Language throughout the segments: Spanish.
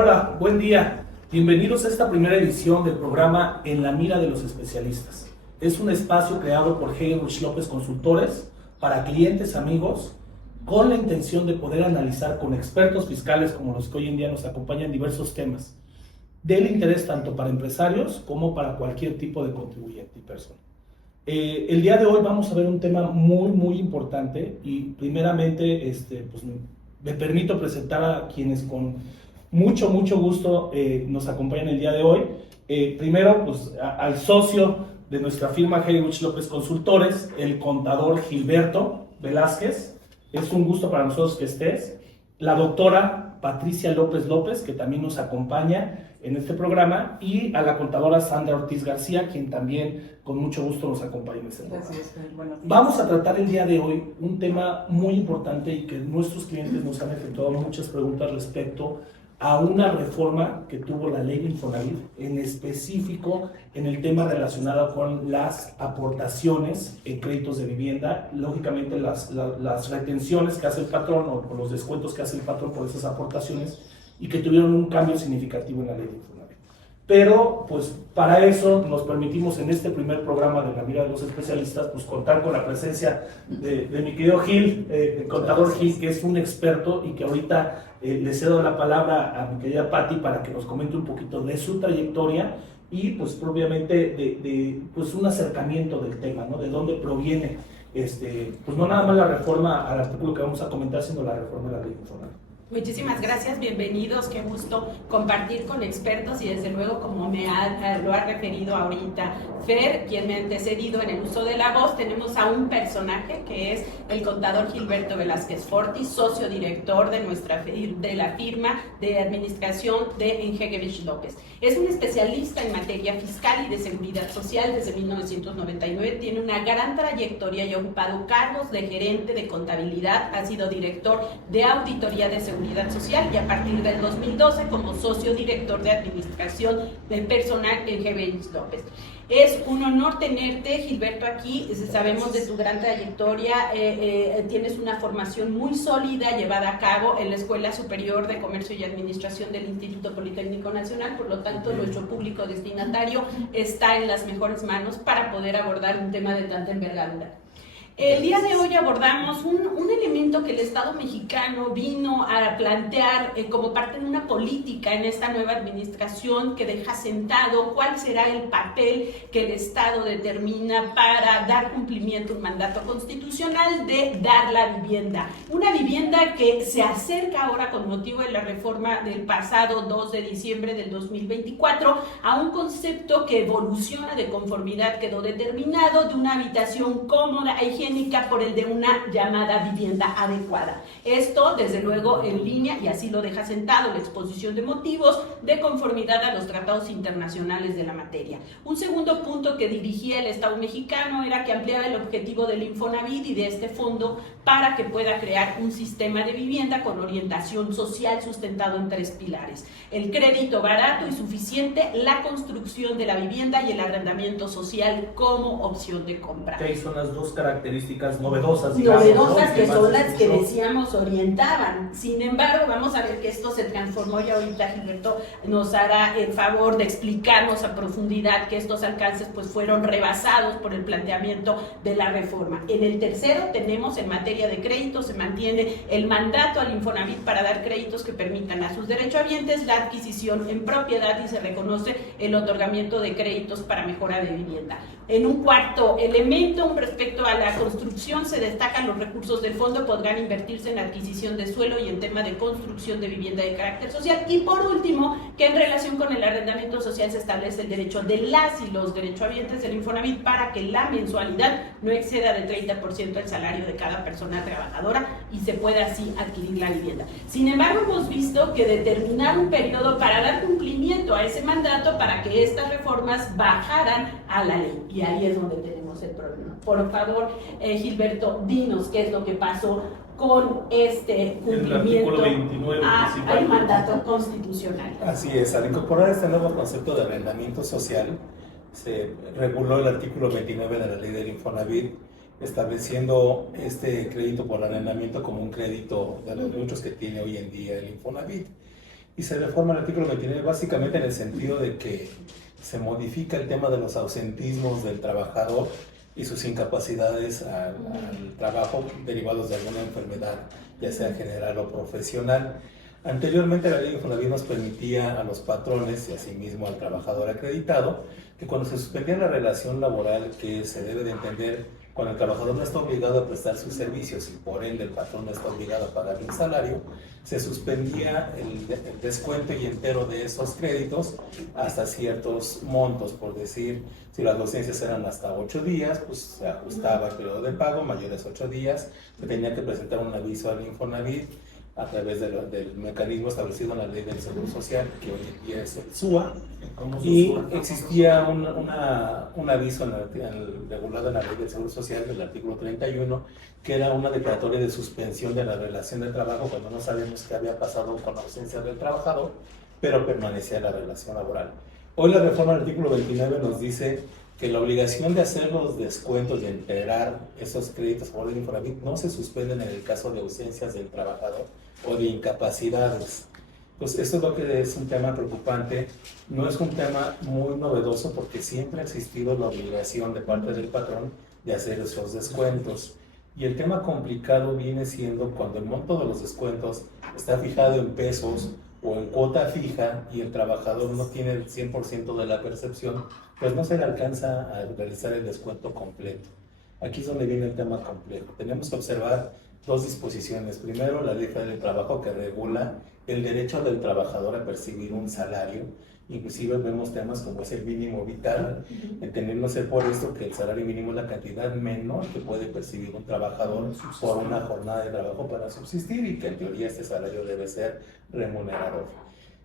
Hola, buen día. Bienvenidos a esta primera edición del programa En la Mira de los Especialistas. Es un espacio creado por Hegerich López Consultores para clientes, amigos, con la intención de poder analizar con expertos fiscales como los que hoy en día nos acompañan diversos temas del interés tanto para empresarios como para cualquier tipo de contribuyente y persona. El día de hoy vamos a ver un tema muy importante y primeramente pues me permito presentar a quienes con mucho gusto nos acompañan el día de hoy. Primero pues al socio de nuestra firma Hegerich López Consultores, el contador Gilberto Velázquez. Es un gusto para nosotros que estés. La doctora Patricia López, que también nos acompaña en este programa, y a la contadora Sandra Ortiz García, quien también con mucho gusto nos acompaña en este programa. Gracias, buenos días. Vamos a tratar el día de hoy un tema muy importante y que nuestros clientes nos han efectuado muchas preguntas respecto a una reforma que tuvo la ley de Infonavit, en específico en el tema relacionado con las aportaciones en créditos de vivienda, lógicamente las retenciones que hace el patrón o los descuentos que hace el patrón por esas aportaciones, y que tuvieron un cambio significativo en la ley de Infonavit. Pero pues para eso nos permitimos en este primer programa de La Mira de los Especialistas pues contar con la presencia de mi querido Gil, el contador Gil, que es un experto y que ahorita le cedo la palabra a mi querida Patti para que nos comente un poquito de su trayectoria y pues propiamente de pues un acercamiento del tema, ¿no? De dónde proviene pues no nada más la reforma al artículo que vamos a comentar, sino la reforma de la ley de Infonavit. Muchísimas gracias, bienvenidos, qué gusto compartir con expertos y desde luego como lo ha referido ahorita Fer, quien me ha antecedido en el uso de la voz, tenemos a un personaje que es el contador Gilberto Velázquez Fortis, socio director de la firma de administración de Hegerich López. Es un especialista en materia fiscal y de seguridad social desde 1999, tiene una gran trayectoria y ha ocupado cargos de gerente de contabilidad, ha sido director de auditoría de seguridad social y a partir del 2012 como socio director de administración del personal en Hegerich López. Es un honor tenerte, Gilberto, aquí. Sabemos de tu gran trayectoria, tienes una formación muy sólida llevada a cabo en la Escuela Superior de Comercio y Administración del Instituto Politécnico Nacional, por lo tanto nuestro público destinatario está en las mejores manos para poder abordar un tema de tanta envergadura. El día de hoy abordamos un elemento que el Estado mexicano vino a plantear como parte de una política en esta nueva administración que deja sentado cuál será el papel que el Estado determina para dar cumplimiento a un mandato constitucional de dar la vivienda. Una vivienda que se acerca ahora con motivo de la reforma del pasado 2 de diciembre del 2024 a un concepto que evoluciona de conformidad, quedó determinado de una habitación cómoda e por el de una llamada vivienda adecuada. Esto, desde luego, en línea, y así lo deja sentado la exposición de motivos, de conformidad a los tratados internacionales de la materia. Un segundo punto que dirigía el Estado mexicano era que ampliaba el objetivo del Infonavit y de este fondo para que pueda crear un sistema de vivienda con orientación social sustentado en 3 pilares: el crédito barato y suficiente, la construcción de la vivienda y el arrendamiento social como opción de compra. ¿Qué son las dos características novedosas, digamos, novedosas, ¿no? que son las que decíamos orientaban? Sin embargo, vamos a ver que esto se transformó y ahorita Gilberto nos hará el favor de explicarnos a profundidad que estos alcances pues fueron rebasados por el planteamiento de la reforma. En el tercero tenemos, en materia de crédito, se mantiene el mandato al Infonavit para dar créditos que permitan a sus derechohabientes la adquisición en propiedad y se reconoce el otorgamiento de créditos para mejora de vivienda. En un cuarto elemento, respecto a la construcción, se destacan los recursos del fondo, podrán invertirse en adquisición de suelo y en tema de construcción de vivienda de carácter social. Y por último, que en relación con el arrendamiento social se establece el derecho de las y los derechohabientes del Infonavit para que la mensualidad no exceda del 30% del salario de cada persona trabajadora y se pueda así adquirir la vivienda. Sin embargo, hemos visto que determinar un periodo para dar cumplimiento a ese mandato para que estas reformas bajaran a la ley. Y ahí es donde tenemos el problema. Por favor, Gilberto, dinos qué es lo que pasó con este cumplimiento al mandato constitucional. Así es, al incorporar este nuevo concepto de arrendamiento social, se reguló el artículo 29 de la ley del Infonavit, estableciendo este crédito por arrendamiento como un crédito de los muchos que tiene hoy en día el Infonavit. y se reforma el artículo 29 básicamente en el sentido de que se modifica el tema de los ausentismos del trabajador y sus incapacidades al trabajo derivados de alguna enfermedad, ya sea general o profesional. Anteriormente la ley de Infonavit nos permitía a los patrones y asimismo al trabajador acreditado que cuando se suspendía la relación laboral, que se debe de entender cuando el trabajador no está obligado a prestar sus servicios y por ende el patrón no está obligado a pagarle un salario, se suspendía el descuento y entero de esos créditos hasta ciertos montos. Por decir, si las ausencias eran hasta 8 días, pues se ajustaba el periodo de pago, mayores 8 días, se tenía que presentar un aviso al Infonavit a través del mecanismo establecido en la ley del Seguro Social, que hoy en día es el SUA, y existía un aviso regulado en la ley del Seguro Social del artículo 31, que era una declaratoria de suspensión de la relación de trabajo cuando no sabemos qué había pasado con la ausencia del trabajador, pero permanecía la relación laboral. Hoy la reforma del artículo 29 nos dice que la obligación de hacer los descuentos y enterar esos créditos a favor del Infonavit no se suspenden en el caso de ausencias del trabajador o de incapacidades. Pues esto es lo que es un tema preocupante, no es un tema muy novedoso porque siempre ha existido la obligación de parte del patrón de hacer esos descuentos. Y el tema complicado viene siendo cuando el monto de los descuentos está fijado en pesos o en cuota fija y el trabajador no tiene el 100% de la percepción, pues no se le alcanza a realizar el descuento completo. Aquí es donde viene el tema complejo. Tenemos que observar dos disposiciones. Primero, la Ley Federal del Trabajo, que regula el derecho del trabajador a percibir un salario. Inclusive vemos temas como es el mínimo vital, entendiéndose por esto que el salario mínimo es la cantidad menor que puede percibir un trabajador por una jornada de trabajo para subsistir y que en teoría este salario debe ser remunerador.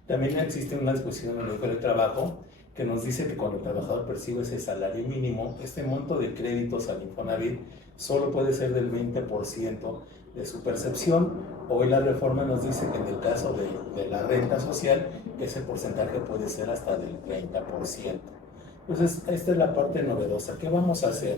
También existe una disposición en la Ley Federal del Trabajo que nos dice que cuando el trabajador percibe ese salario mínimo, este monto de créditos al Infonavit solo puede ser del 20% de su percepción. Hoy la reforma nos dice que en el caso de la renta social, ese porcentaje puede ser hasta del 30%. Entonces, esta es la parte novedosa. ¿Qué vamos a hacer?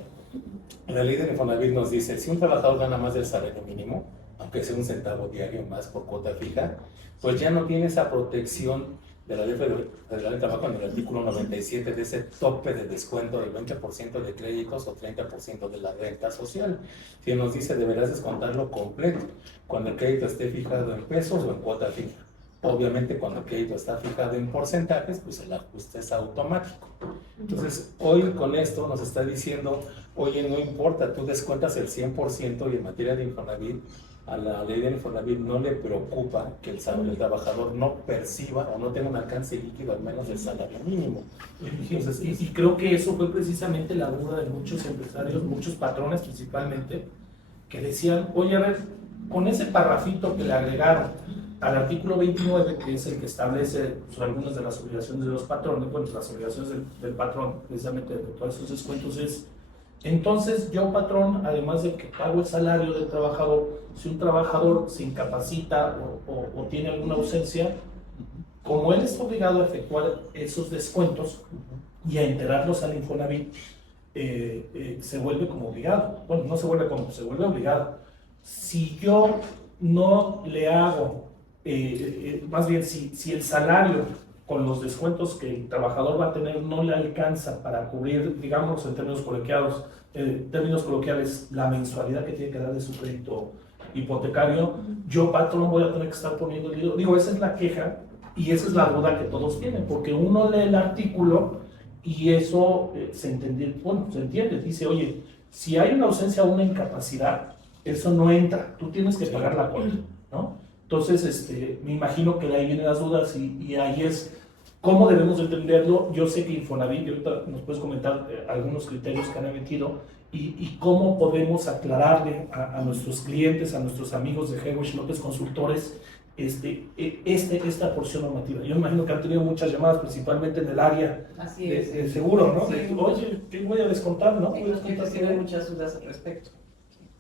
La ley del Infonavit nos dice, si un trabajador gana más del salario mínimo, aunque sea un centavo diario más por cuota fija, pues ya no tiene esa protección de la Ley Federal del Trabajo en el artículo 97 de ese tope de descuento del 20% de créditos o 30% de la renta social. Si nos dice deberás descontarlo completo cuando el crédito esté fijado en pesos o en cuota fija. Obviamente cuando el crédito está fijado en porcentajes, pues el ajuste es automático. Entonces hoy con esto nos está diciendo, oye, no importa, tú descuentas el 100% y en materia de Infonavit, a la ley de Infonavit no le preocupa que el trabajador no perciba o no tenga un alcance líquido al menos del salario mínimo. Entonces, y creo que eso fue precisamente la duda de muchos empresarios, muchos patrones principalmente, que decían, oye, a ver, con ese parrafito que le agregaron al artículo 29, que es el que establece algunas de las obligaciones de los patrones, bueno, las obligaciones del patrón, precisamente de todos esos descuentos es, entonces yo patrón, además de que pago el salario del trabajador, si un trabajador se incapacita o tiene alguna ausencia, como él está obligado a efectuar esos descuentos y a enterarlos al Infonavit, se vuelve como obligado. Bueno, no se vuelve como, se vuelve obligado. Si yo no le hago, más bien si el salario con los descuentos que el trabajador va a tener no le alcanza para cubrir, digamos en términos coloquiales, la mensualidad que tiene que dar de su crédito hipotecario, yo patrón voy a tener que estar poniendo el dinero. Digo, esa es la queja y esa es la duda que todos tienen, porque uno lee el artículo y eso se entiende, dice, oye, si hay una ausencia o una incapacidad, eso no entra, tú tienes que pagar la cuota, ¿no? Entonces, me imagino que de ahí vienen las dudas y ahí es cómo debemos entenderlo. Yo sé que Infonavit, y ahorita nos puedes comentar algunos criterios que han emitido y cómo podemos aclararle a nuestros clientes, a nuestros amigos de Heyward López Consultores, esta porción normativa. Yo imagino que han tenido muchas llamadas, principalmente en el área de seguro, ¿no? Sí. Oye, ¿qué voy a descontar, no? Tienen muchas dudas al respecto.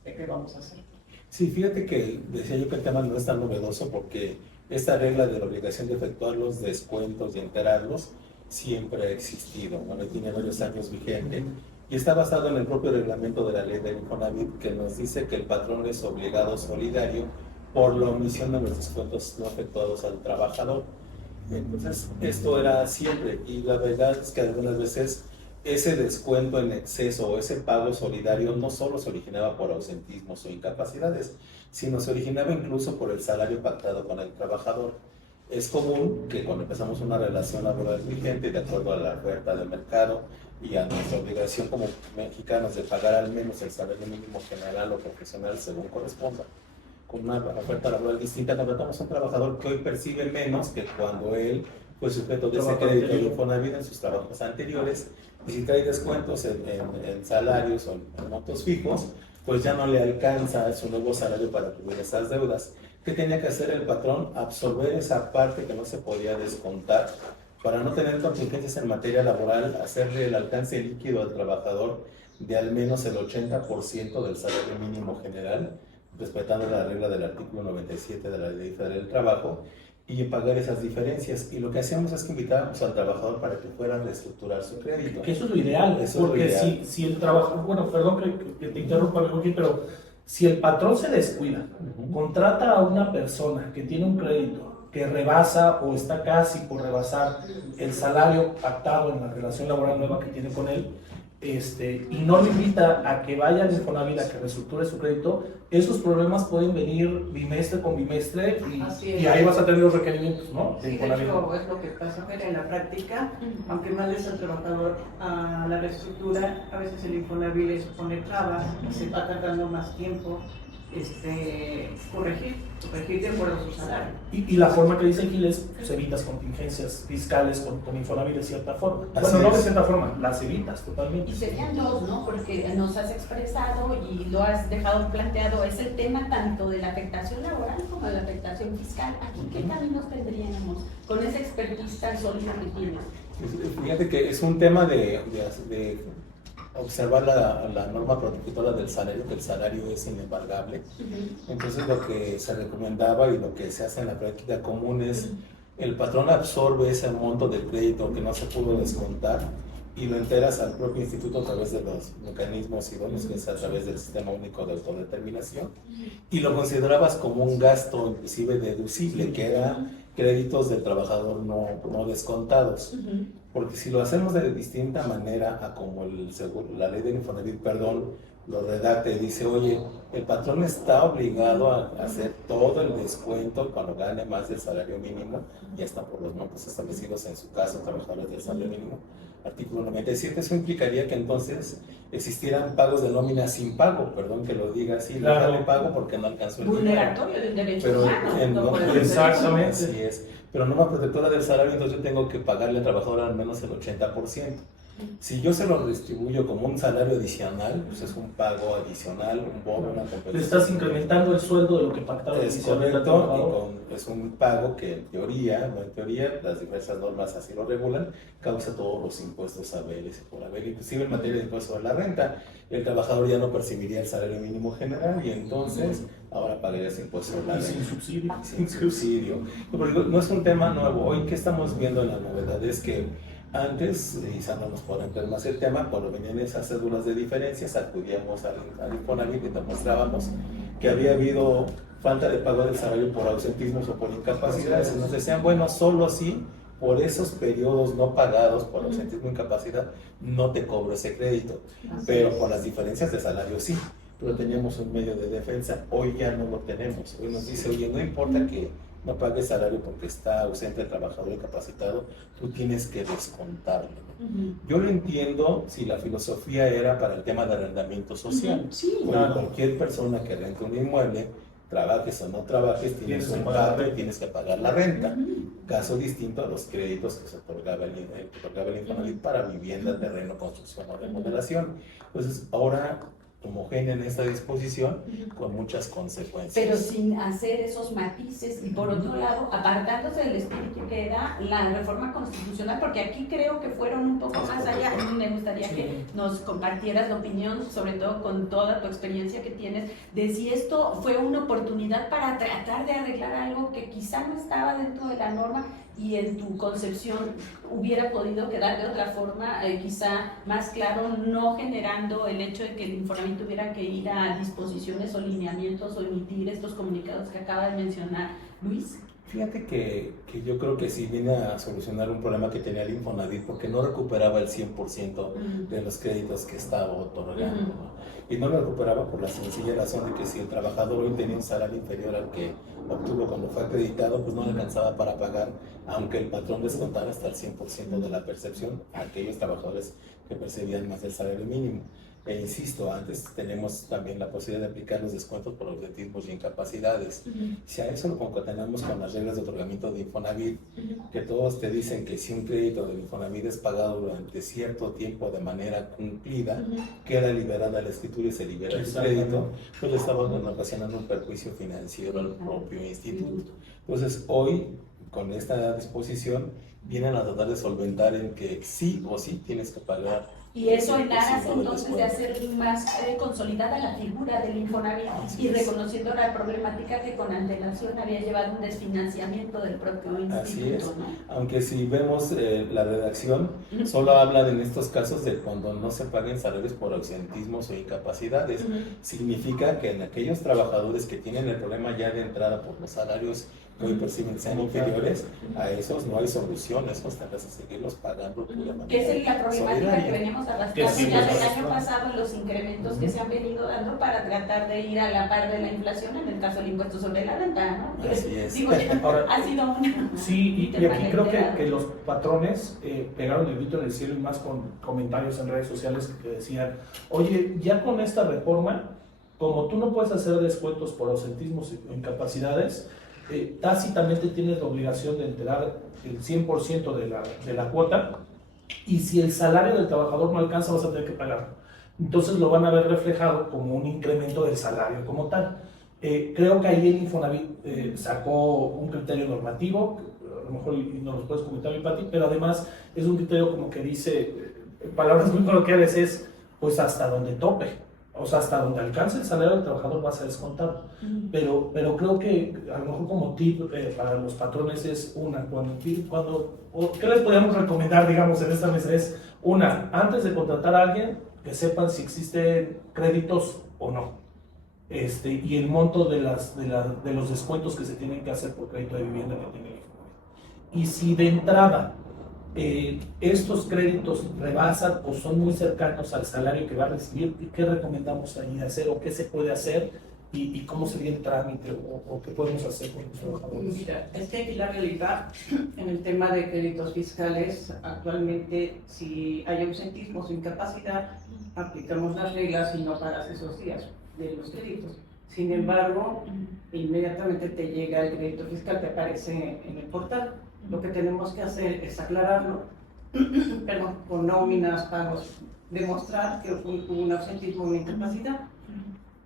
¿De qué vamos a hacer? Sí, fíjate que decía yo que el tema no es tan novedoso porque esta regla de la obligación de efectuar los descuentos y enterarlos siempre ha existido, bueno, tiene varios años vigente y está basado en el propio reglamento de la ley del Infonavit que nos dice que el patrón es obligado solidario por la omisión de los descuentos no efectuados al trabajador. Entonces, esto era siempre, y la verdad es que algunas veces ese descuento en exceso o ese pago solidario no solo se originaba por ausentismos o incapacidades, sino se originaba incluso por el salario pactado con el trabajador. Es común que cuando empezamos una relación laboral vigente, de acuerdo a la oferta del mercado y a nuestra obligación como mexicanos de pagar al menos el salario mínimo general o profesional según corresponda, con una oferta laboral distinta, contratamos a un trabajador que hoy percibe menos que cuando él fue sujeto de ese crédito de Infonavit en sus trabajos anteriores, y si trae descuentos en salarios o en montos fijos, pues ya no le alcanza su nuevo salario para cubrir esas deudas. ¿Qué tenía que hacer el patrón? Absorber esa parte que no se podía descontar para no tener contingencias en materia laboral, hacerle el alcance líquido al trabajador de al menos el 80% del salario mínimo general, respetando la regla del artículo 97 de la Ley Federal del Trabajo, y pagar esas diferencias. Y lo que hacíamos es que invitábamos al trabajador para que fuera a reestructurar su crédito. Que eso es lo ideal, porque si el trabajador, bueno, perdón que te interrumpa, pero si el patrón se descuida, contrata a una persona que tiene un crédito que rebasa o está casi por rebasar el salario pactado en la relación laboral nueva que tiene con él, y no lo invita a que vaya al Infonavit a que reestructure su crédito, esos problemas pueden venir bimestre con bimestre y ahí vas a tener los requerimientos, ¿no? Sí, de hecho, es lo que pasa en la práctica, aunque mandes al trabajador a la reestructura, a veces el Infonavit les pone trabas y se va tardando más tiempo corregir de acuerdo a su salario. Y la forma que dice Gil es, pues, evitas contingencias fiscales con Infonavit de cierta forma. Así Bueno, no de es. cierta forma, las evitas totalmente. Y serían dos, ¿no? Porque nos has expresado y lo has dejado planteado, es el tema tanto de la afectación laboral como de la afectación fiscal. ¿Aquí qué caminos tendríamos con esa expertise tan sólida que tienes? Fíjate que es un tema de observar la norma protectora del salario, que el salario es inembargable. Entonces lo que se recomendaba y lo que se hace en la práctica común es el patrón absorbe ese monto del crédito que no se pudo descontar y lo enteras al propio instituto a través de los mecanismos idóneos, que es a través del Sistema Único de Autodeterminación, y lo considerabas como un gasto inclusive deducible, que eran créditos del trabajador no descontados. Porque si lo hacemos de distinta manera a como la ley del Infonavit, lo redacta y dice, oye, el patrón está obligado a hacer todo el descuento cuando gane más del salario mínimo, y hasta por los montos establecidos en su caso, trabajadores del salario mínimo, artículo 97, eso implicaría que entonces existieran pagos de nómina sin pago, perdón que lo diga así, claro. No le pago porque no alcanzó el dinero. Vulneratorio de un derecho humano. Exactamente. Así es. Pero norma protectora del salario, entonces yo tengo que pagarle al trabajador al menos el 80%. Si yo se lo distribuyo como un salario adicional, pues es un pago adicional, un bono, una compensación. Le estás incrementando el sueldo de lo que pactaba. Es correcto, es un pago que en teoría, no en teoría, las diversas normas así lo regulan, causa todos los impuestos haberes y por haber, inclusive en materia de impuestos a la renta. El trabajador ya no percibiría el salario mínimo general y entonces ahora pagaría ese impuesto a la renta. Sin subsidio. Sin subsidio. Pero no es un tema nuevo. Hoy, ¿qué estamos viendo en la novedad? Es que antes, quizá no nos podrán entrar más el tema, cuando venían esas cédulas de diferencias, acudíamos al Infonavit y demostrábamos que había habido falta de pago del salario por ausentismos o por incapacidades. Y nos decían, bueno, solo si por esos periodos no pagados por ausentismo o incapacidad, no te cobro ese crédito. Pero por las diferencias de salario sí. Pero teníamos un medio de defensa. Hoy ya no lo tenemos. Hoy nos dice, oye, no importa que no pagues salario porque está ausente el trabajador incapacitado, tú tienes que descontarlo. Yo lo entiendo si la filosofía era para el tema de arrendamiento social. Cualquier persona que rente un inmueble, trabajes o no trabajes, tienes un pago y tienes que pagar la renta. Caso distinto a los créditos que se otorgaba el Infonavit para vivienda, terreno, construcción o remodelación. Entonces, ahora homogénea en esta disposición con muchas consecuencias. Pero sin hacer esos matices y por otro lado, apartándose del espíritu que era la reforma constitucional, porque aquí creo que fueron un poco más allá. Me gustaría que nos compartieras la opinión, sobre todo con toda tu experiencia que tienes, de si esto fue una oportunidad para tratar de arreglar algo que quizá no estaba dentro de la norma y en tu concepción hubiera podido quedar de otra forma, quizá más claro, no generando el hecho de que el Infonavit tuviera que ir a disposiciones o lineamientos o emitir estos comunicados que acaba de mencionar Luis. Fíjate que yo creo que sí viene a solucionar un problema que tenía el Infonavit, porque no recuperaba el 100% de los créditos que estaba otorgando, ¿no? Y no lo recuperaba por la sencilla razón de que si el trabajador hoy tenía un salario inferior al que obtuvo cuando fue acreditado, pues no le alcanzaba para pagar, aunque el patrón descontara hasta el 100% de la percepción a aquellos trabajadores que percibían más del salario mínimo. E insisto, antes tenemos también la posibilidad de aplicar los descuentos por ausentismos y incapacidades. Si a eso lo concatenamos con las reglas de otorgamiento de Infonavit, que todos te dicen que si un crédito del Infonavit es pagado durante cierto tiempo de manera cumplida, queda liberada la escritura y se libera el crédito, pues le estamos ocasionando un perjuicio financiero al propio instituto. Entonces, hoy, con esta disposición, vienen a tratar de solventar en que sí o sí tienes que pagar. Y eso en aras entonces de hacer más consolidada la figura del Infonavit y reconociendo la problemática que con antelación había llevado un desfinanciamiento del propio instituto. Así es, ¿no? aunque si vemos la redacción, solo habla en estos casos de cuando no se paguen salarios por ausentismos o incapacidades. Significa que en aquellos trabajadores que tienen el problema ya de entrada por los salarios que hoy perciben sean inferiores, a esos no hay solución, esos tendrás que seguirlos pagando. Que es la problemática que veníamos arrastrando sí, ya pues, del año pasado en los incrementos que se han venido dando para tratar de ir a la par de la inflación en el caso del impuesto sobre la renta, ¿no? Así es. Digo, Ahora, ha sido una... sí, y aquí creo que los patrones pegaron el grito en el cielo, y más con comentarios en redes sociales que decían, oye, ya con esta reforma, como tú no puedes hacer descuentos por ausentismos o incapacidades, tácitamente tienes la obligación de enterar el 100% de la cuota, y si el salario del trabajador no alcanza vas a tener que pagarlo. Entonces lo van a ver reflejado como un incremento del salario como tal. Creo que ahí el Infonavit sacó un criterio normativo, a lo mejor y nos lo puedes comentar, mi Pati, pero además es un criterio como que dice, en palabras muy coloquiales, es pues hasta donde tope. O sea, hasta donde alcance el salario del trabajador va a ser descontado. Pero creo que a lo mejor como tip para los patrones es ¿qué les podríamos recomendar, digamos, en esta mesa? Es antes de contratar a alguien, que sepan si existen créditos o no. Y el monto de los descuentos que se tienen que hacer por crédito de vivienda que tiene el Infonavit. Y si de entrada estos créditos rebasan o son muy cercanos al salario que va a recibir, ¿qué recomendamos ahí hacer o qué se puede hacer y cómo sería el trámite o qué podemos hacer con los trabajadores? Mira, es que aquí la realidad en el tema de créditos fiscales, actualmente si hay ausentismos o incapacidad, aplicamos las reglas y no pagas esos días de los créditos. Sin embargo, inmediatamente te llega el crédito fiscal, te aparece en el portal. Lo que tenemos que hacer es aclararlo, con nóminas, pagos, demostrar que hubo un ausentismo o una incapacidad,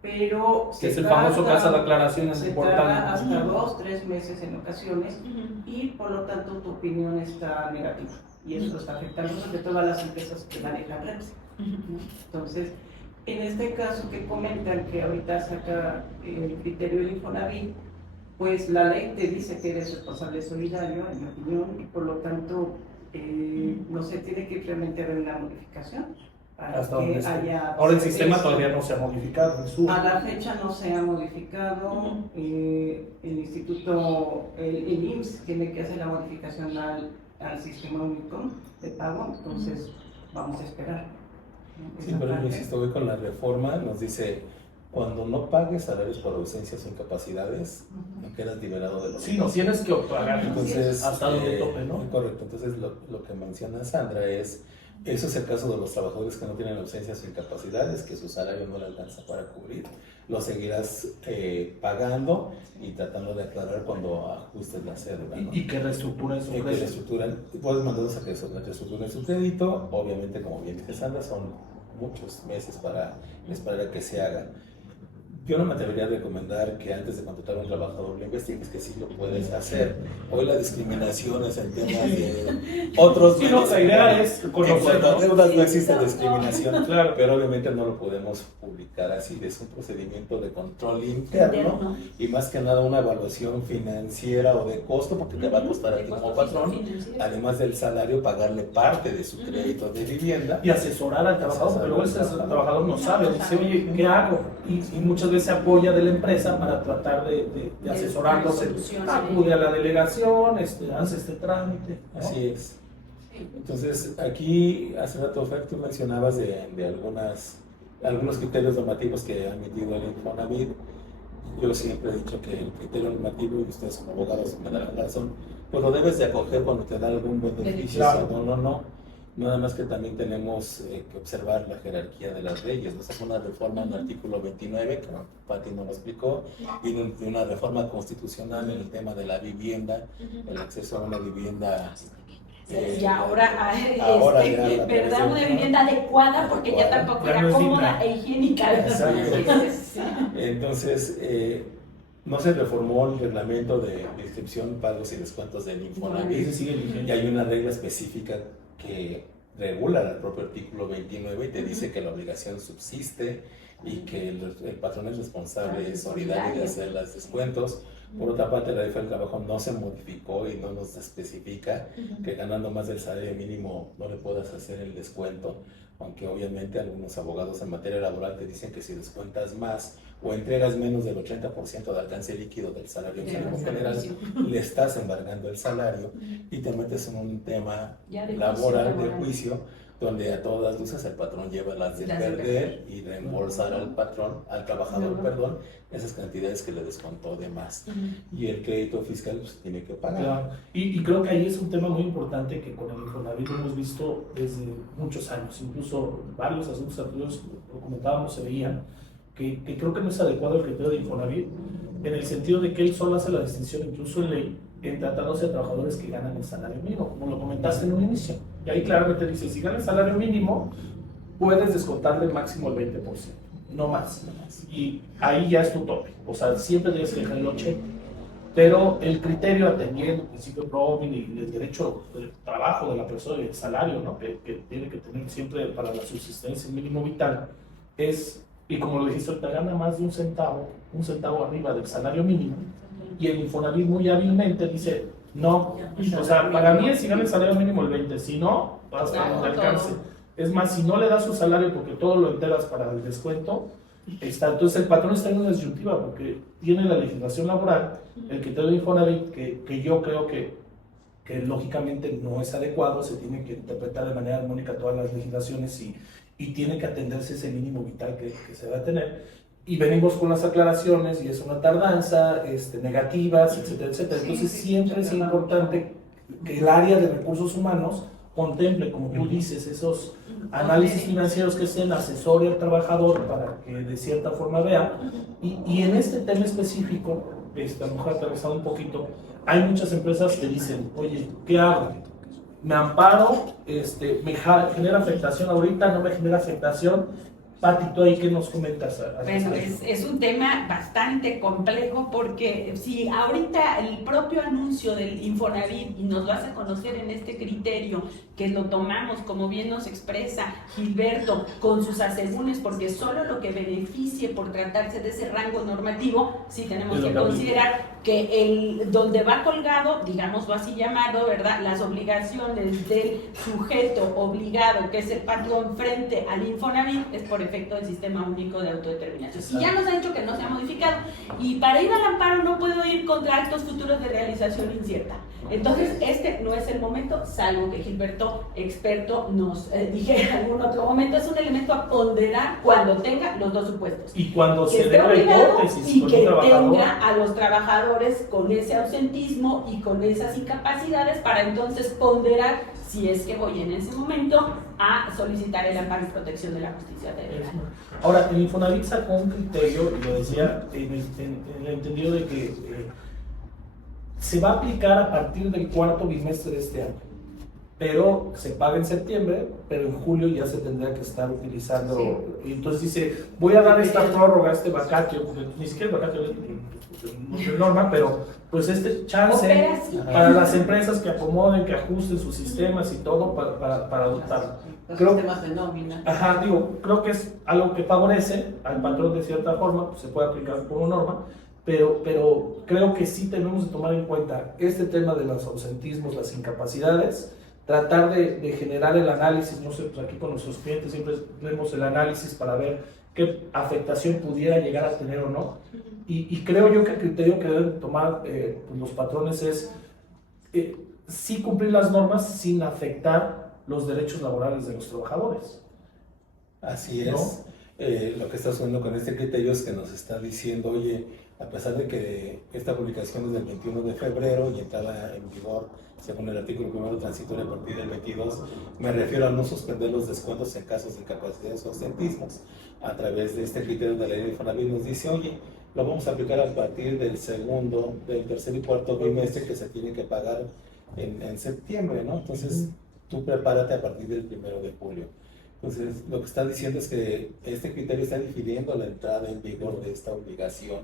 pero que es el famoso caso de aclaraciones en el portal. Tarda hasta 2-3 meses en ocasiones y por lo tanto tu opinión está negativa y eso está afectando sobre todo a las empresas que manejan redes. Entonces, en este caso que comentan que ahorita saca el criterio del Infonavit, pues la ley te dice que eres responsable solidario, en mi opinión, y por lo tanto no se tiene que realmente haber una modificación para hasta que haya... Ahora el sistema todavía no se ha modificado. A la fecha no se ha modificado, el instituto, el IMSS tiene que hacer la modificación al sistema único de pago, entonces vamos a esperar. Sí, pero yo insisto, hoy con la reforma nos dice, cuando no pagues salarios por ausencias o incapacidades, no quedas liberado de los... Sí, no tienes que pagar. Entonces, hasta donde tope, ¿no? Correcto, entonces lo que menciona Sandra es, eso es el caso de los trabajadores que no tienen ausencias o incapacidades, que su salario no le alcanza para cubrir. Lo seguirás pagando y tratando de aclarar cuando ajustes la cédula, ¿no? Y que reestructuren su crédito. Puedes mandarlos a que reestructuren su crédito. Obviamente, como bien dice Sandra, son muchos meses para esperar a que se haga. Yo no me atrevería a recomendar que antes de contratar a un trabajador lo investigues, que sí lo puedes hacer. Hoy la discriminación es en temas de otros... Sí, no, la idea es conocer, ¿no? Deudas no existe discriminación, claro, pero obviamente no lo podemos publicar así. Es un procedimiento de control interno y más que nada una evaluación financiera o de costo, porque te va a costar a ti como patrón, además del salario, pagarle parte de su crédito de vivienda. Y asesorar al trabajador, pero luego el trabajador no sabe, dice, oye, ¿qué hago? Y muchas veces después se apoya de la empresa para tratar de asesorarlos. Acude a la delegación, hace este trámite, ¿no? Así es. Entonces, aquí hace rato, Fer, tú mencionabas de algunos criterios normativos que ha emitido el Infonavit. Yo siempre he dicho que el criterio normativo, y ustedes como abogados me dan la razón, pues lo debes de acoger cuando te da algún beneficio. Claro. No. Nada más que también tenemos que observar la jerarquía de las leyes. Esa es una reforma en el artículo 29, que Pati nos lo explicó, y una reforma constitucional en el tema de la vivienda, el acceso a una vivienda. Y ahora ya ¿verdad? Una vivienda adecuada, porque ya tampoco Ya era no es cómoda digna. e higiénica. Exacto. Sí. Entonces, no se reformó el reglamento de inscripción, pagos y descuentos del Ese Infonavit, sigue y vigente. hay una regla específica que regula el propio artículo 29 y te dice que la obligación subsiste y que el patrón es responsable, es solidario de hacer los descuentos. Por otra parte, la ley del trabajo no se modificó y no nos especifica que ganando más del salario mínimo no le puedas hacer el descuento, aunque obviamente algunos abogados en materia laboral te dicen que si descuentas más o entregas menos del 80% de alcance líquido del salario mínimo general, le estás embargando el salario y te metes en un tema Ya de laboral, juicio de juicio, donde a todas luces el patrón lleva las de perder y reembolsar al trabajador, perdón, esas cantidades que le descontó de más. Y el crédito fiscal pues, tiene que pagar. Claro. Y creo que ahí es un tema muy importante que con el Infonavit lo hemos visto desde muchos años, incluso varios asuntos anteriores, lo comentábamos, se veían, que creo que no es adecuado el criterio de Infonavit, en el sentido de que él solo hace la distinción, incluso en ley, en tratándose de trabajadores que ganan el salario mínimo, como lo comentaste en un inicio. Y ahí claramente dice, si gana el salario mínimo, puedes descontarle máximo el 20%, no más. Y ahí ya es tu tope, o sea, siempre debes dejar el 80%. Pero el criterio, atendiendo el principio Robin y el derecho del trabajo de la persona y el salario, ¿no? que tiene que tener siempre para la subsistencia el mínimo vital, es, y como lo dijiste ahorita, gana más de un centavo arriba del salario mínimo, y el Infonavit muy hábilmente dice, no, o sea, para mí es si gana el salario mínimo el 20%, si no, hasta donde alcance. Es más, si no le das su salario porque todo lo enteras para el descuento, entonces el patrón está en una disyuntiva porque tiene la legislación laboral, el criterio de Infonavit, que yo creo que lógicamente no es adecuado, se tiene que interpretar de manera armónica todas las legislaciones y tiene que atenderse ese mínimo vital que se va a tener. Y venimos con las aclaraciones y es una tardanza, negativas, etcétera, etcétera. Entonces siempre es importante que el área de recursos humanos contemple, como tú dices, esos análisis financieros que sean, asesore al trabajador para que de cierta forma vea. Y en este tema específico, a lo mejor aterrizado un poquito, hay muchas empresas que dicen, oye, ¿qué hago? ¿Me amparo? ¿Me genera afectación ahorita? ¿No me genera afectación? Pati, ¿tú ahí qué nos comentas? Bueno, es un tema bastante complejo porque si ahorita el propio anuncio del Infonavit y nos lo hace conocer en este criterio, que lo tomamos, como bien nos expresa Gilberto, con sus asegúnes, porque solo lo que beneficie por tratarse de ese rango normativo, sí tenemos que considerar que donde va colgado, digámoslo así llamado, ¿verdad?, las obligaciones del sujeto obligado, que es el patrón, frente al Infonavit, es por efecto del Sistema Único de Autodeterminación. Y ya nos han dicho que no se ha modificado, y para ir al amparo no puedo ir contra actos futuros de realización incierta. Entonces, este no es el momento, salvo que Gilberto, experto, nos dijera en algún otro momento. Es un elemento a ponderar cuando tenga los dos supuestos. Y cuando que se esté dé la obligado hipótesis y con que un trabajador, tenga a los trabajadores con ese ausentismo y con esas incapacidades para entonces ponderar si es que voy en ese momento a solicitar el amparo y protección de la justicia federal. Ahora, el Infonavit sacó un criterio, y lo decía en el entendido de que se va a aplicar a partir del cuarto bimestre de este año, pero se paga en septiembre, pero en julio ya se tendrá que estar utilizando. Sí. Y entonces dice, voy a dar esta prórroga, este vacatio, ni siquiera el vacatio no es norma, pero pues este chance para las empresas que acomoden, que ajusten sus sistemas y todo para adoptarlo. Los sistemas de nómina. Ajá, creo que es algo que favorece al patrón de cierta forma, pues se puede aplicar como norma, pero creo que sí tenemos que tomar en cuenta este tema de los ausentismos, las incapacidades, tratar de generar el análisis. No sé, pues aquí con nuestros clientes siempre vemos el análisis para ver qué afectación pudiera llegar a tener o no. Y creo yo que el criterio que deben tomar los patrones es sí cumplir las normas sin afectar los derechos laborales de los trabajadores. Así es. ¿No? Lo que está sucediendo con este criterio es que nos está diciendo, oye, a pesar de que esta publicación es del 21 de febrero y entrada en vigor, según el artículo primero transitorio a partir del 22, me refiero a no suspender los descuentos en casos de incapacidades o ausentismos. A través de este criterio de la ley de Infonavit nos dice, oye, lo vamos a aplicar a partir del tercer y cuarto trimestre que se tiene que pagar en septiembre, ¿no? Entonces, tú prepárate a partir del 1 de julio. Entonces, lo que está diciendo es que este criterio está difiriendo la entrada en vigor de esta obligación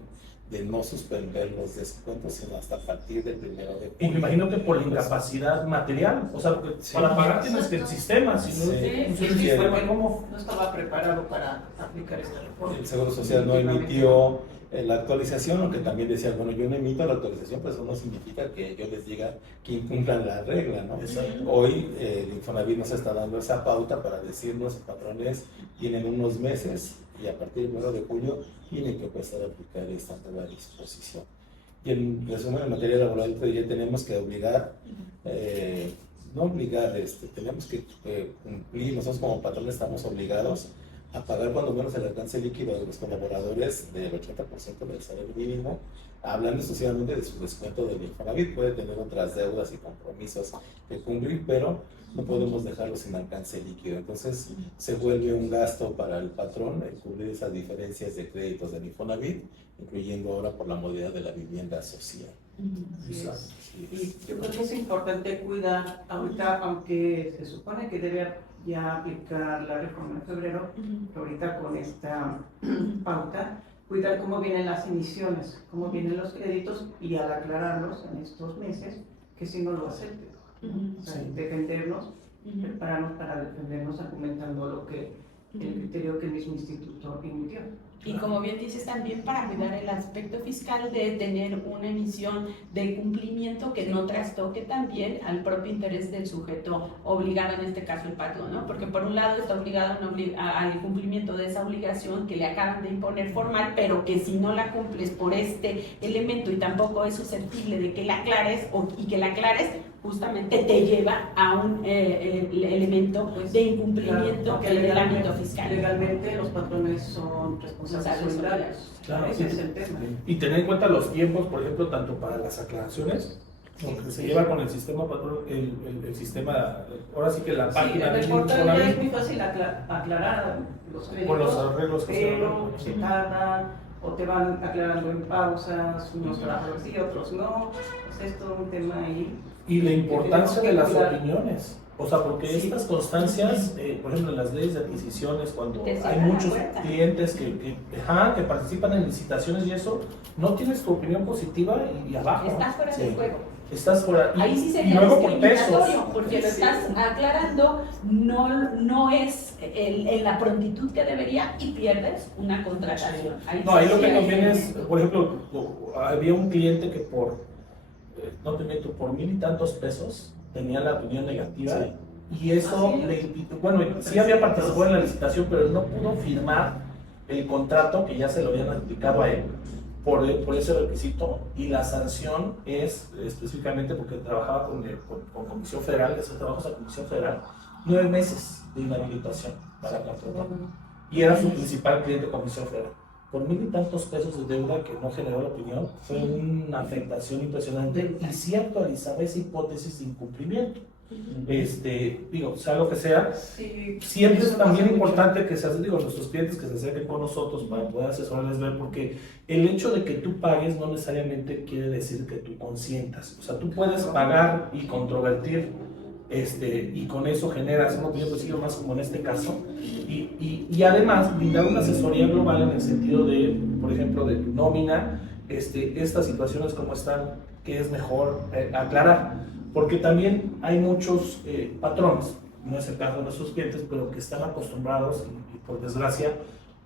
de no suspender los descuentos, sino hasta a partir del 1 de julio. Y me imagino que por la incapacidad material, o sea, porque Sí. para pagar tienes que el sistema, si no Sí. funciona el sistema, ¿cómo? No estaba preparado para aplicar esta reforma. El Seguro Social no emitió la actualización, aunque también decía, bueno, yo no emito la actualización, pero eso no significa que yo les diga que incumplan la regla, ¿no? Exacto. Hoy el Infonavit nos está dando esa pauta para decirnos, patrones tienen unos meses y a partir del 1 de julio tienen que empezar a aplicar esta nueva disposición. Y en resumen, en materia laboral, ya tenemos que obligar, no obligar, tenemos que cumplir, nosotros como patrones estamos obligados a pagar cuando menos el alcance líquido de los colaboradores del 80% del salario mínimo, hablando exclusivamente de su descuento del Infonavit. Puede tener otras deudas y compromisos que cumplir, pero no podemos dejarlo sin alcance líquido. Entonces se vuelve un gasto para el patrón el cubrir esas diferencias de créditos del Infonavit, incluyendo ahora por la modalidad de la vivienda social. Exacto. Y yo creo que es importante cuidar, ahorita, aunque se supone que debe ya aplicar la reforma en febrero, pero ahorita con esta pauta, cuidar cómo vienen las emisiones, cómo vienen los créditos y al aclararlos en estos meses, que si no lo acepten. O sea, defendernos, prepararnos para defendernos argumentando lo que el criterio que el mismo instituto emitió. Y como bien dices, también para cuidar el aspecto fiscal de tener una emisión de cumplimiento que no trastoque también al propio interés del sujeto obligado, en este caso el patrón, ¿no? Porque por un lado está obligado al cumplimiento de esa obligación que le acaban de imponer formal, pero que si no la cumples por este elemento y tampoco es susceptible de que la aclares y que la aclares, justamente te lleva a un elemento de incumplimiento Claro, en el ámbito fiscal. Legalmente los patrones son responsables solidarios. Claro, Ese es el tema. Y tener en cuenta los tiempos, por ejemplo, tanto para las aclaraciones, porque se lleva con el sistema patrón, el sistema, ahora sí que la página en el de portal ya es Infonavit, muy fácil aclarar los créditos, con los arreglos que se pero hacen. se tardan o te van aclarando en pausas, unos trabajadores sí, otros no. Pues es todo un tema ahí. Y la importancia de las cuidar. opiniones, o sea, porque Sí. estas constancias, por ejemplo, en las leyes de adquisiciones, cuando Te hay cierran la muchos puerta. clientes que participan en licitaciones y eso, no tienes tu opinión positiva y abajo. Estás fuera del Sí. juego. Estás fuera. Ahí sí Y sería luego por discriminatorio, pesos. porque lo estás aclarando, no es en la prontitud que debería y pierdes una contratación. No, ahí lo sí que hay- conviene es, por ejemplo, había un cliente que no te miento, por 1,000 y tantos pesos tenía la opinión negativa. Sí. Y eso Así es. le implicó, bueno, sí había participado en la licitación, pero no pudo firmar el contrato que ya se lo habían aplicado a él por ese requisito. Y la sanción es específicamente porque trabajaba con Comisión Federal, ese trabajo es a Comisión Federal, 9 meses de inhabilitación para contratar. Y era su principal cliente Comisión Federal. Por 1,000 y tantos pesos de deuda que no generó la opinión, fue una afectación impresionante y sí actualizaba esa hipótesis de incumplimiento. Sea lo que sea, Sí, siempre es eso también pasa mucho. importante que nuestros clientes que se acerquen con nosotros para poder asesorarles ver, porque el hecho de que tú pagues no necesariamente quiere decir que tú consientas. O sea, tú puedes pagar y controvertir, y con eso generas una opinión positiva, más como en este caso, y además brindar una asesoría global en el sentido de, por ejemplo, de tu nómina, estas situaciones como están, que es mejor aclarar. Porque también hay muchos patrones, no es el caso de nuestros clientes, pero que están acostumbrados, y por desgracia,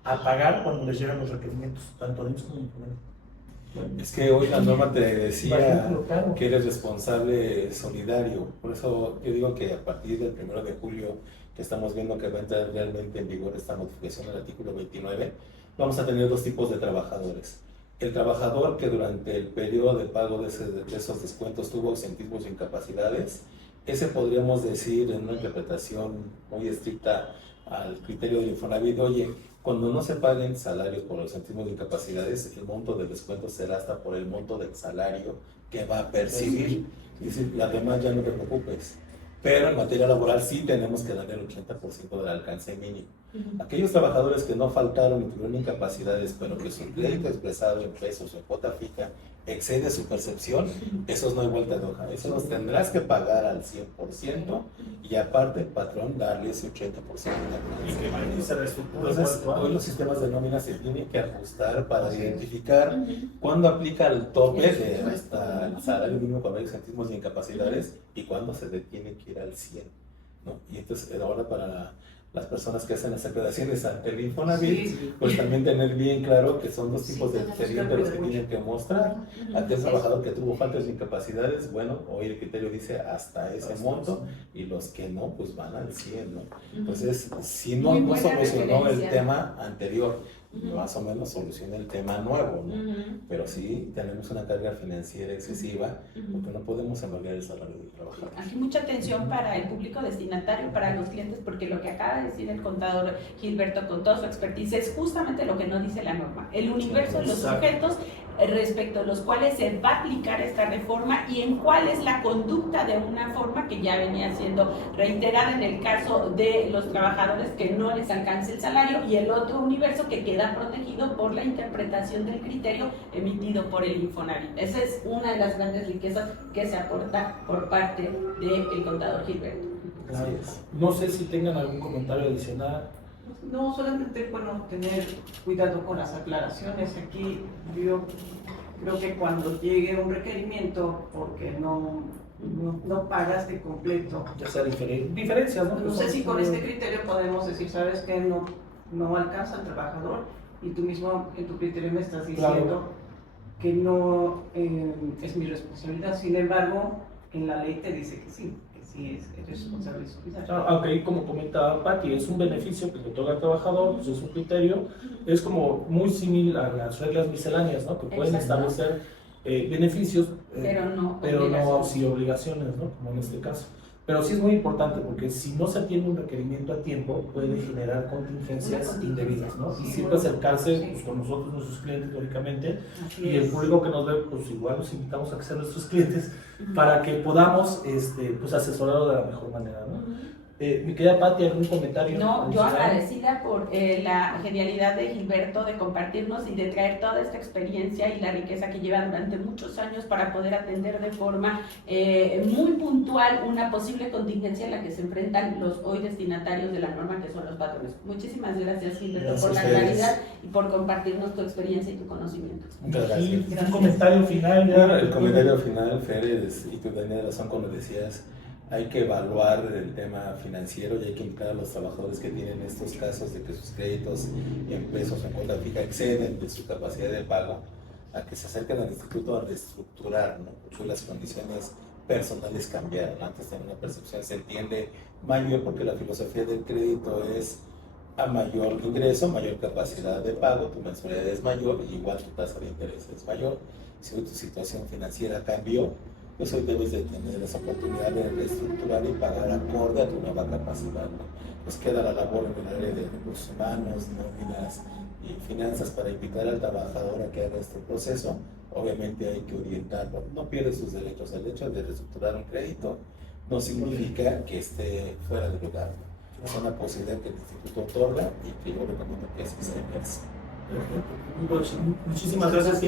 a pagar cuando les llegan los requerimientos, tanto de IMSS como de Infonavit. Es que hoy la norma te decía Imagínate, claro. que eres responsable solidario. Por eso yo digo que a partir del 1 de julio que estamos viendo que va a entrar realmente en vigor esta modificación del artículo 29, vamos a tener dos tipos de trabajadores. El trabajador que durante el periodo de pago de esos descuentos tuvo ausentismos o incapacidades, ese podríamos decir en una interpretación muy estricta al criterio del Infonavit, oye, cuando no se paguen salarios por ausentismos o incapacidades, el monto del descuento será hasta por el monto del salario que va a percibir. Es decir, las demás ya no te preocupes. Pero en materia laboral sí tenemos que darle el 80% del alcance mínimo. Aquellos trabajadores que no faltaron y tuvieron incapacidades, pero que su crédito expresado en pesos o en cuota fija excede su percepción, esos no hay vuelta de hoja. Esos los tendrás que pagar al 100% y aparte, patrón, darle ese 80% de alcance. Entonces, hoy los sistemas de nómina se tienen que ajustar para identificar cuándo aplica el tope de hasta el salario mínimo para ausentismos y incapacidades y cuándo se tiene que ir al 100%, ¿no? Y entonces ahora para las personas que hacen las aclaraciones ante el Infonavit, pues también tener bien claro que son dos tipos de expedientes los que tienen que mostrar. Aquel trabajador que tuvo faltas de incapacidades, bueno, hoy el criterio dice hasta ese monto, y los que no, pues van al 100, ¿no? Entonces, si no solucionó el tema anterior, más o menos soluciona el tema nuevo, ¿no? Pero sí tenemos una carga financiera excesiva porque no podemos embargar el salario del trabajador. Aquí mucha atención para el público destinatario, para los clientes, porque lo que acaba de decir el contador Gilberto con toda su expertise es justamente lo que no dice la norma, el universo de los sujetos respecto a los cuales se va a aplicar esta reforma y en cuál es la conducta de una forma que ya venía siendo reiterada en el caso de los trabajadores que no les alcance el salario, y el otro universo que queda protegido por la interpretación del criterio emitido por el Infonavit. Esa es una de las grandes riquezas que se aporta por parte del contador Gilberto. Claro. No sé si tengan algún comentario adicional. No, solamente, bueno, tener cuidado con las aclaraciones. Aquí yo creo que cuando llegue un requerimiento porque no pagas de completo. Ya sea diferencias, ¿no? No sé si con este criterio podemos decir, ¿sabes qué? No alcanza el trabajador y tú mismo en tu criterio me estás diciendo que no es mi responsabilidad. Sin embargo, en la ley te dice que sí es responsable y solidario. Aunque como comentaba Pati, es un beneficio que le otorga al trabajador, pues es un criterio, es como muy similar a las reglas misceláneas, ¿no? Que pueden establecer beneficios, pero no sí obligaciones, ¿no? Como en este caso. Pero sí es muy importante porque si no se atiende un requerimiento a tiempo, puede generar contingencias indebidas, ¿no? Y siempre acercarse pues, con nosotros, nuestros clientes, lógicamente, y el público que nos ve, pues igual los invitamos a que sean nuestros clientes para que podamos pues, asesorarlo de la mejor manera, ¿no? Mi querida Pati, ¿algún comentario? No, yo agradecida por la genialidad de Gilberto de compartirnos y de traer toda esta experiencia y la riqueza que lleva durante muchos años para poder atender de forma muy puntual una posible contingencia en la que se enfrentan los hoy destinatarios de la norma, que son los patrones. Muchísimas gracias, Gilberto, por la claridad y por compartirnos tu experiencia y tu conocimiento. Muchas gracias. Un comentario final. El comentario final, Fer, y tú tenías razón cuando decías, hay que evaluar el tema financiero y hay que invitar a los trabajadores que tienen estos casos de que sus créditos en pesos o en cuota fija exceden de su capacidad de pago, a que se acerquen al instituto a reestructurar, ¿no? Porque las condiciones personales cambiaron. Antes tenía una percepción, se entiende mayor, porque la filosofía del crédito es a mayor ingreso, mayor capacidad de pago, tu mensualidad es mayor y igual tu tasa de interés es mayor. Si tu situación financiera cambió, pues hoy debes de tener esa oportunidad de reestructurar y pagar acorde a tu nueva capacidad, ¿no? Pues queda la labor en el área de recursos humanos, nóminas y finanzas para invitar al trabajador a que haga este proceso. Obviamente hay que orientarlo, no pierde sus derechos. El hecho de reestructurar un crédito no significa que esté fuera de lugar, ¿no? Es una posibilidad que el instituto otorga y que yo recomiendo que así se ejerza. Muchísimas gracias.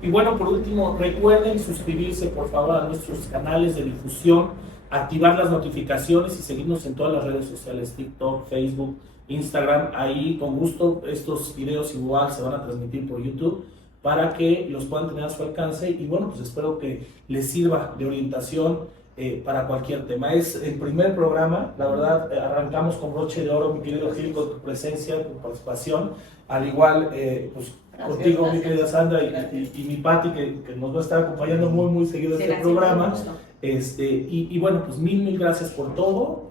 Y bueno, por último, recuerden suscribirse por favor a nuestros canales de difusión, activar las notificaciones y seguirnos en todas las redes sociales, TikTok, Facebook, Instagram. Ahí con gusto estos videos igual se van a transmitir por YouTube para que los puedan tener a su alcance, y bueno, pues espero que les sirva de orientación para cualquier tema. Es el primer programa, la verdad, arrancamos con broche de oro, mi querido Gil, con tu presencia, tu participación, al igual pues contigo, gracias. Mi querida Sandra, y mi Pati, que nos va a estar acompañando muy seguido en este programa. Y bueno, pues mil gracias por todo.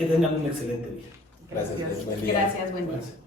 Que tengan un excelente día. Gracias, buen día. Gracias, buen día. Gracias.